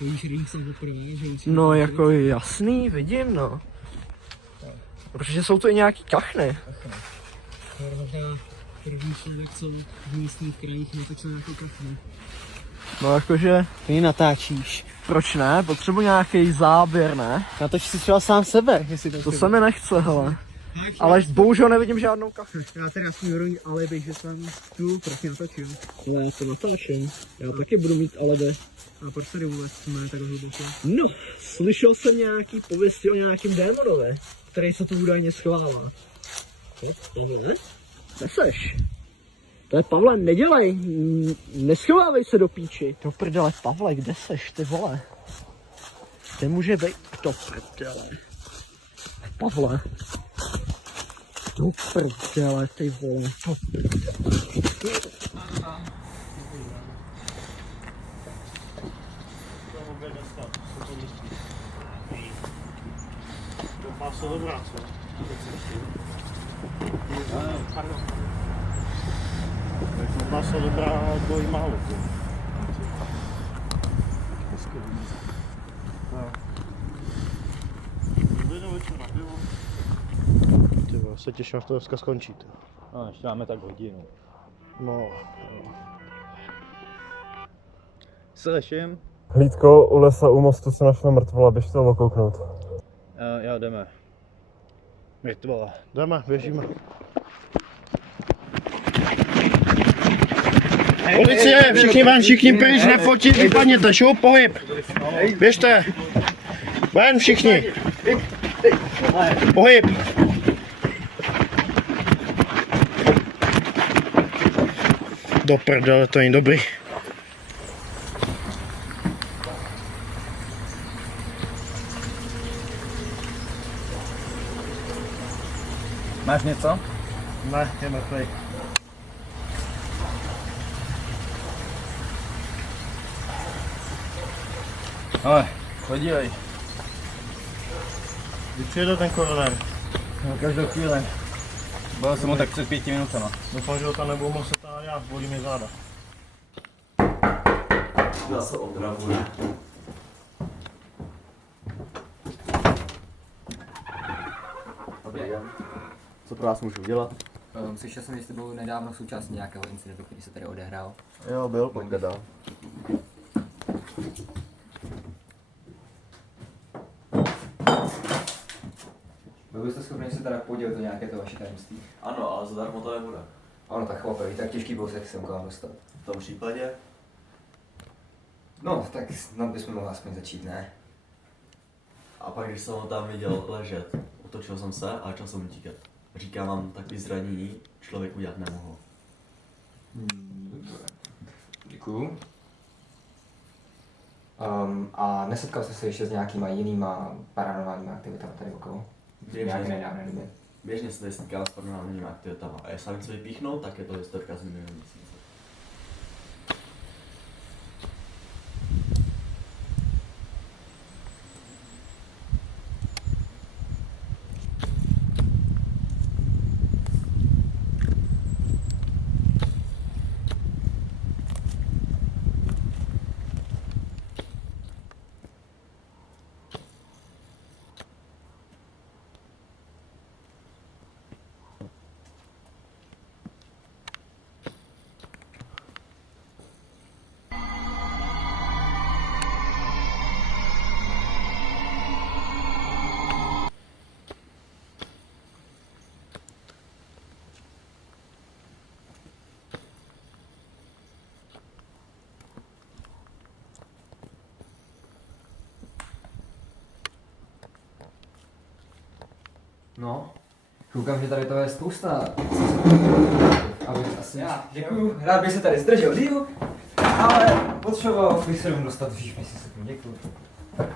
Vidíš Ringside poprvé, že musí... No jako jasný, vidím no. Protože jsou to i nějaký kachny. To je možná první člověk, co v místních krajích natočil nějakou kachnu. No jakože, Ty natáčíš. proč ne? Potřebuji nějaký záběr, ne? Natoč si třeba sám sebe, jestli To se mi nechce, hele. Ale bohužel nevidím žádnou kachnu. Já teda aspoň urovní alibi, že jsem tu prachy natočil. Ale já to natáčím. Já taky budu mít alibi. A proč tady vůbec jsme takhle hluboko? No, slyšel jsem nějaký pověsti o nějakým démonovi, který se tu údajně schovává. Pavle? Neseš? To je Pavle, nedělej, neschovávej se do píči. Do prdele, Pavle, kde seš, ty vole? Kde může být? Do prdele. Pavle. Do prdele, ty vole. Do prdele. Maso dobrá, co? Pardon. Maso dobrá, dvojí málo. Ty vole, se těším, až to dneska skončí. No, ještě máme tak hodinu. No. Slyším. Hlídko, u lesa u mostu se našla mrtvola, běž to okouknout. Jo, jdeme. Mrtvola. Jdeme, běžíme. Policie, všichni pryč, nefotit, vypadněte, šup, pohyb. Běžte. Ven všichni. Pohyb. Do prdele, to není dobrý. Máš něco? Ne, je mrtvej. Ale, podívej. Kdy přijede ten koroner? No, každou chvíli. Byl jsem mu tak před 5 minutama. Doufám, že ho tam nebudu muset a já, bolí mě záda. Já se otravuji. Dobrý den. Co pro vás můžu udělat? Slyšel jsem, že jste byl nedávno součástí nějakého incidentu, který se tady odehrál. Jo, byl, pojďte dál. Byl byste schopni se teda podělit o nějaké to vaše tajemství? Ano, ale zadarmo to nebude. Ano, tak chlape, tak těžký byl se sem k vám dostat. V tom případě? No, tak snad bychom mohli aspoň začít, ne? A pak, když jsem ho tam viděl ležet, otočil jsem se a začal jsem utíkat. Říkám vám, takový zranění člověk udělat nemohl. Děkuju. A nesetkal jste se ještě s nějakýma jinýma paranormálními aktivitami tady okolo? Nějaké nedávné době? Běžně se tady stýkám s paranormálními aktivitama. A jestli vám něco vypíchnou, tak je to historka z minulého měsíce. No, koukám, že tady toho je spousta. Děkuju, rád bych se tady zdržel díl, ale potřeboval bych se rovnou dostat dřív, než si se tím děkuju. Tak.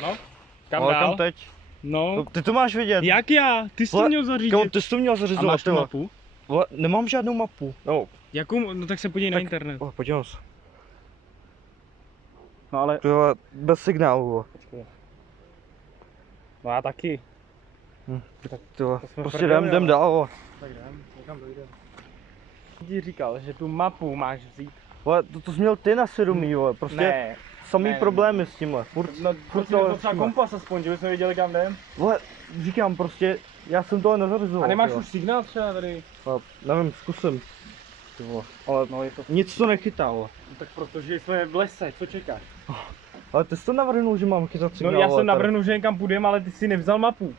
No, Kam dál? Kam teď? No, Ty to máš vidět. jak já? Ty jsi to Vole, měl zařídit. Kámo, ty jsi to měl A zařizovat, máš tu ty vole. mapu? Vole, nemám žádnou mapu. No, Jakou? No tak se podívej na internet. podívám se. No ale, Ty vole, bez signálu, vole. no já taky. Ty vole, jsme prostě prdeli, jdem ale. dál, vole. Tak jdem, někam dojdem. Ti říkal, že tu mapu máš vzít. Vole, to jsi měl ty na svědomí, vole. Prostě Ne. samý ne, problémy s tímhle. Furt, No, furt to to třeba kompas aspoň, že bychom věděli kam jdem. Vole, říkám prostě, já jsem tohle nezařizoval. A nemáš ty vole. už signál třeba tady? Vole, nevím, zkusím. Ty vole, ale No je to, nic to nechytá, vole. no, tak protože jsme v lese, co čekáš? Ale ty jsi to navrhnul, že mám chytat No signál. já ale jsem tady- navrhnul, že někam půjdeme, ale ty si nevzal mapu.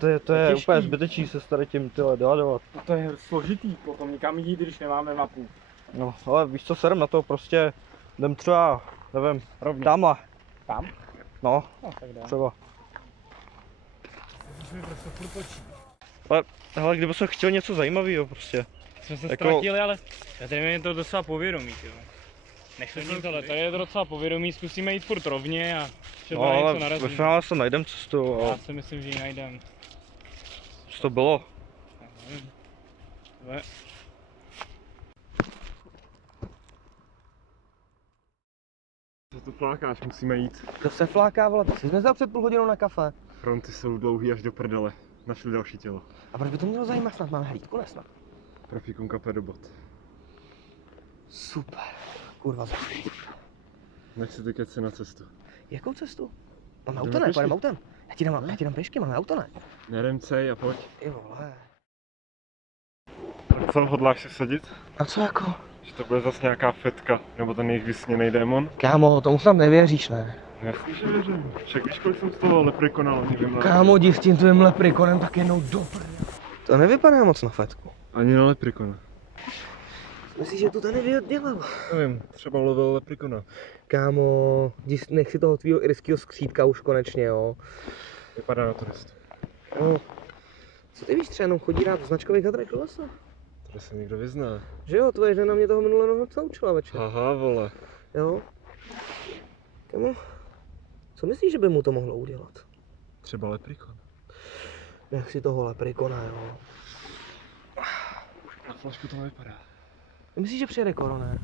To je těžký. úplně zbytečný se s tady tím tyhle dohadovat. No to je složitý, potom někam jít, když nemáme mapu. No, ale víš co, serem na to, prostě jdem třeba, nevím, Rovně. tamhle. Tam? No, No tak dá. třeba. Ale, hele, kdyby jsem chtěl něco zajímavého prostě. Jsme se Jako- ztratili, ale tady je to docela povědomí, jo. Nechci tohle, tady je to docela povědomí, zkusíme jít furt rovně a třeba No, na něco ale ve narazíme. finále se najdem cestu, Já ale si myslím, že ji najdeme. co to bylo? Co tu flákáš, musíme jít. To se fláká, vole, ty jsi nezal před půl hodinou na kafe. Fronty jsou dlouhý až do prdele. Našli další tělo. A proč by to mělo zajímat, snad máme hlídku, nesnad? Trafikum kape do bot. Super, kurva zašli. Nech si ty keci na cestu. Jakou cestu? Máme Jdeme auto, ne? pěšky. Pojedeme autem. Já ti dám pěšky, máme auto, ne? Nedem cej a pojď. Ty vole. Tak co, hodláš se sadit? A co jako? Že to bude zase nějaká fetka, nebo ten jejich vysněný démon? Kámo, tomu snad nevěříš, ne? Jasně, že věřím. Však víš, kolik jsem z toho leprekonal, nevím. Kámo, jdi s tím tvým leprikonem tak jednou do prdele. To nevypadá moc na fetku. Ani na leprikona. Myslíš, že to ten dělal? Nevím, třeba lovil leprikona. Kámo, nech si toho tvýho irského skřítka už konečně, jo. Vypadá na turistu. No, co ty víš, třeba jenom chodí rád v značkových hadrech do lesa? Tady se někdo vyzná. Že jo, tvoje žena mě toho minulého noc naučila večer. Aha, vole. Jo. Kámo, co myslíš, že by mu to mohlo udělat? Třeba leprikon. Nech si toho leprikona, jo. Na flašku to nevypadá. Myslíš, že přijede koroner?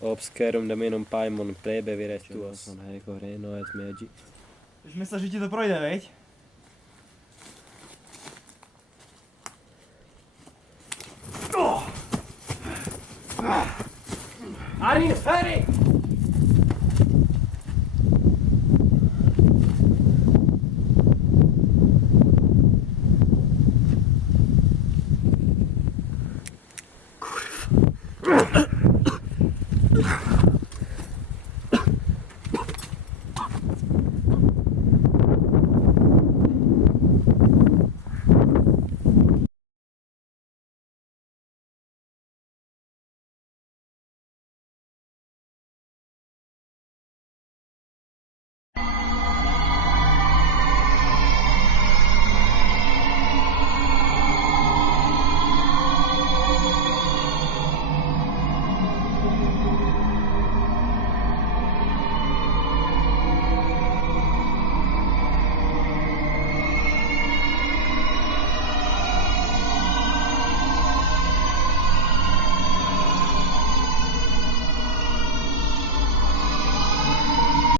Obskerum damien paimon prebe virestuos. On heiko reno et meji. Už myslel, že ti to projde, veď? Arin, Harry! Kurva.